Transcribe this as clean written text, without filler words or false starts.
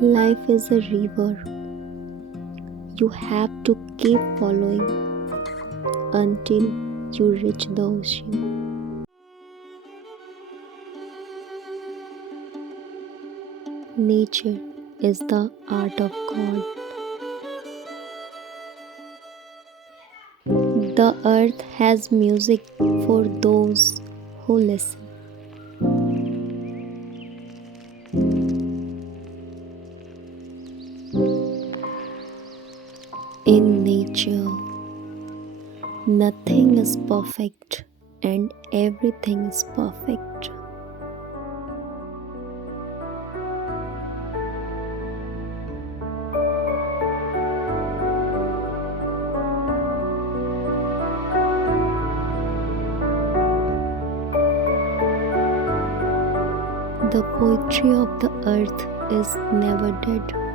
Life is a river. You have to keep following until you reach the ocean. Nature is the art of God. The earth has music for those who listen. In nature, nothing is perfect and everything is perfect. The poetry of the earth is never dead.